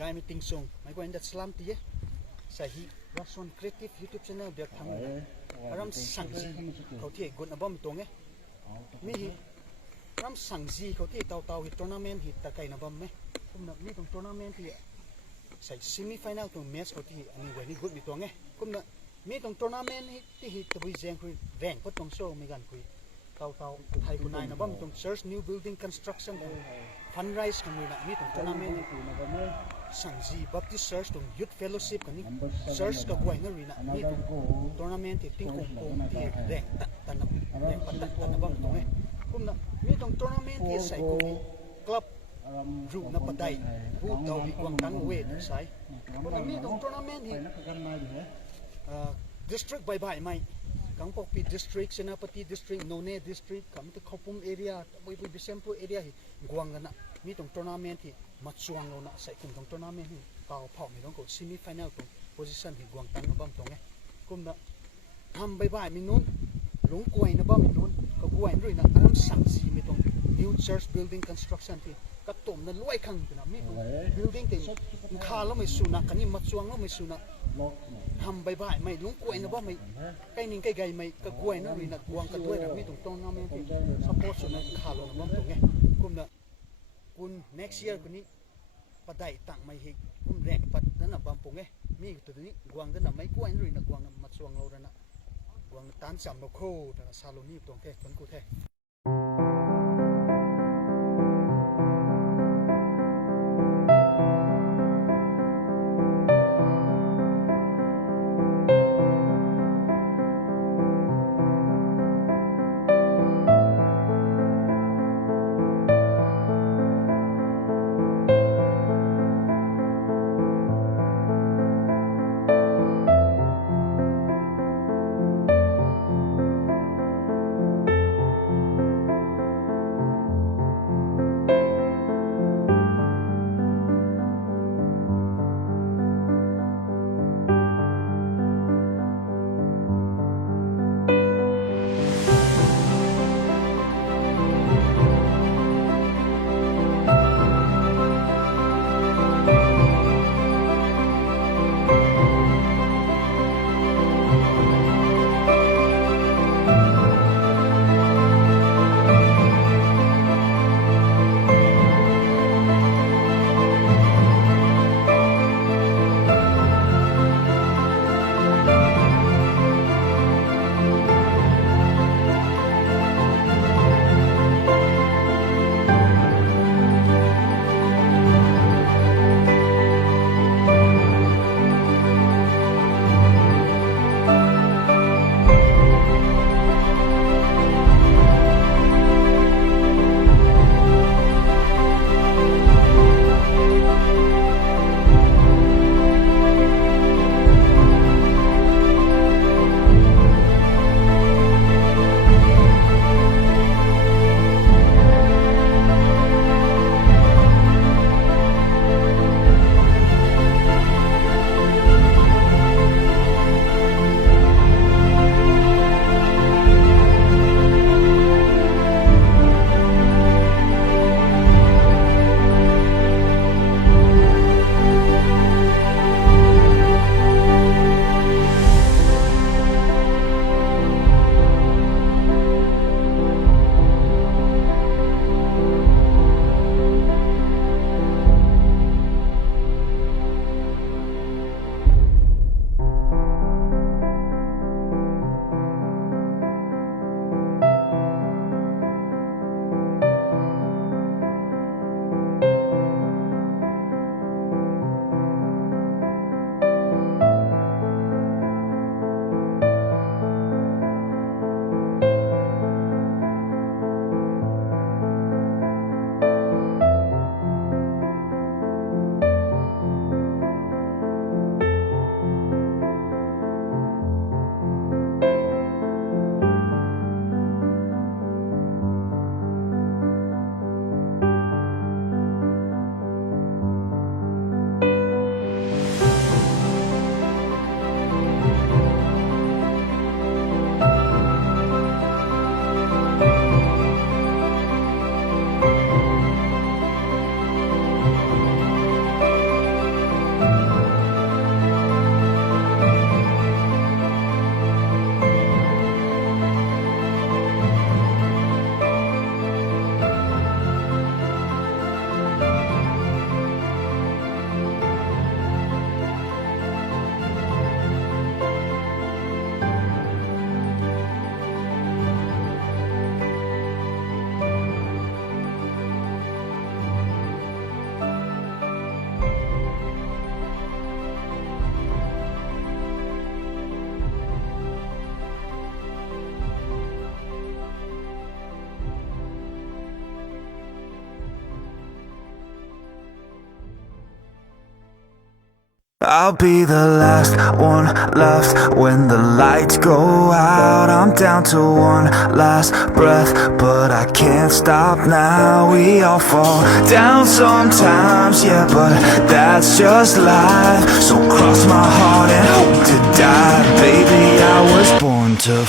guy meeting song mai ko inda slam ti sahi rason creative YouTube channel biak thang ram Shangji kau thi gun abam tong mi hi ram Shangji kau thi tau hi tournament hi ta kai na bam me kum na mi tong tournament hi sai semi final to match kau thi ani wani good mi tong kum na mi tong tournament hi ti hi tabui jeng khu rank pot tong show mi gan khu tau thai ku nai na bam tong church new building construction fundraise kan na mi tong tournament Shangji Baptist Church tong youth fellowship kan ni church ka buai na rina mi tong tournament ti ting kong ti rank ta na rank pat ta na bam tong kum na mi tong tournament ti sai ko club ru na padai bu tau bi kwang tan we sai kum na mi tong tournament hi district by mai Kangpokpi district, Senapati district, None district, kami te Khopum area, boy Bisempur area hi guangana mi tong tournament hi matsuang lo na sai kum tong tournament hi pau pau mi dong ko semi final tong position hi guang tang bam tong kum na ham bai mi nun lung kuai na bam nun ka kuai rui na aram Shangji mi tong new church building construction hi ka tom na luai khang na mi tong building te kha lo mai su na kani matsuang lo mai su na ham bai mai lung kuai na ba mai kai ning kai gai mai ka kuai na ri na guang ka tuai ra mi tong tournament ti support su na kha lo bam tong kum na kun next year kuni padai tang mai hi kum rank pat na bam pong mi tu ni guang da na mai kuai ri na guang na matsuang lo ra na guang na tan cham lo kho da na saloni tong the kon ku the I'll be the last one left when the lights go out. I'm down to one last breath, but I can't stop now. We all fall down sometimes, yeah, but that's just life. So cross my heart and hope to die. Baby, I was born to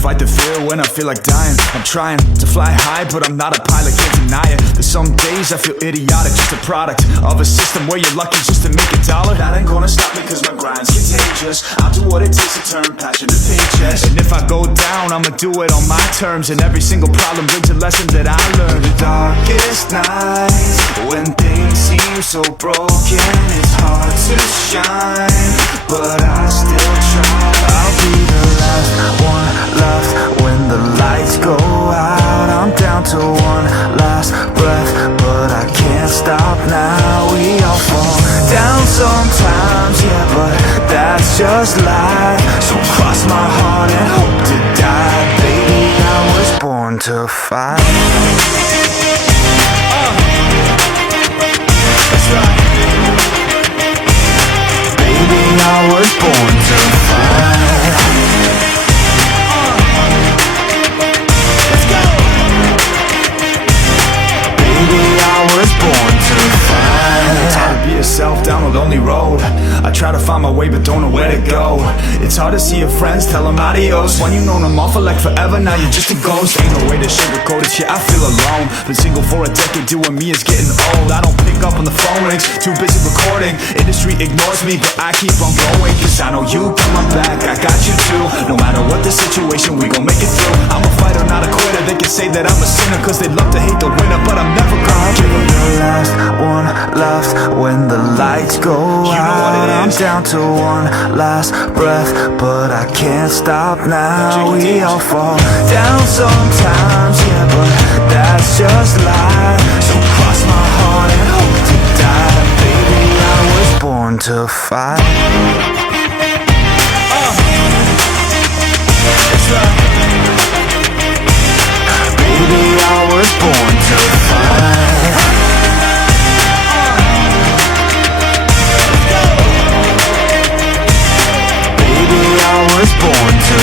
fight the fear when I feel like dying. I'm trying to fly high, but I'm not a pilot, can't deny it. There's some days I feel idiotic, just a product of a system where you're lucky just to make a dollar. That ain't gonna stop me cause my grind's contagious. I'll do what it takes to turn passion to paychecks. And if I go down, I'ma do it on my terms. And every single problem brings a lesson that I learned. The darkest nights, when things seem so broken, it's hard to shine, but I still try. I'll be the last one left when the lights go out. I'm down to one last breath, but I can't stop now. We all fall down sometimes, yeah, but that's just life. So cross my heart and hope to die. Baby, I was born to fight. That's right. Baby, I was born to fight. Yourself down a lonely road. I try to find my way but don't know where to go. It's hard to see your friends, tell them adios. When you known them all for like forever, now you're just a ghost. Ain't no way to sugarcoat it, yeah, I feel alone. Been single for a decade, doing me is getting old. I don't pick up on the phone rings, too busy recording. Industry ignores me, but I keep on going. Cause I know you got my back, I got you too. No matter what the situation, we gon' make it through. I'm a fighter, not a quitter. They can say that I'm a sinner cause they love to hate the winner, but I'm never gonna give up. The last one left when the lights go out. I'm down to one last breath, but I can't stop now. We all fall down sometimes, yeah, but that's just life. So cross my heart and hope to die. Baby, I was born to fight. That's right. Baby, I was born to fight. I was born to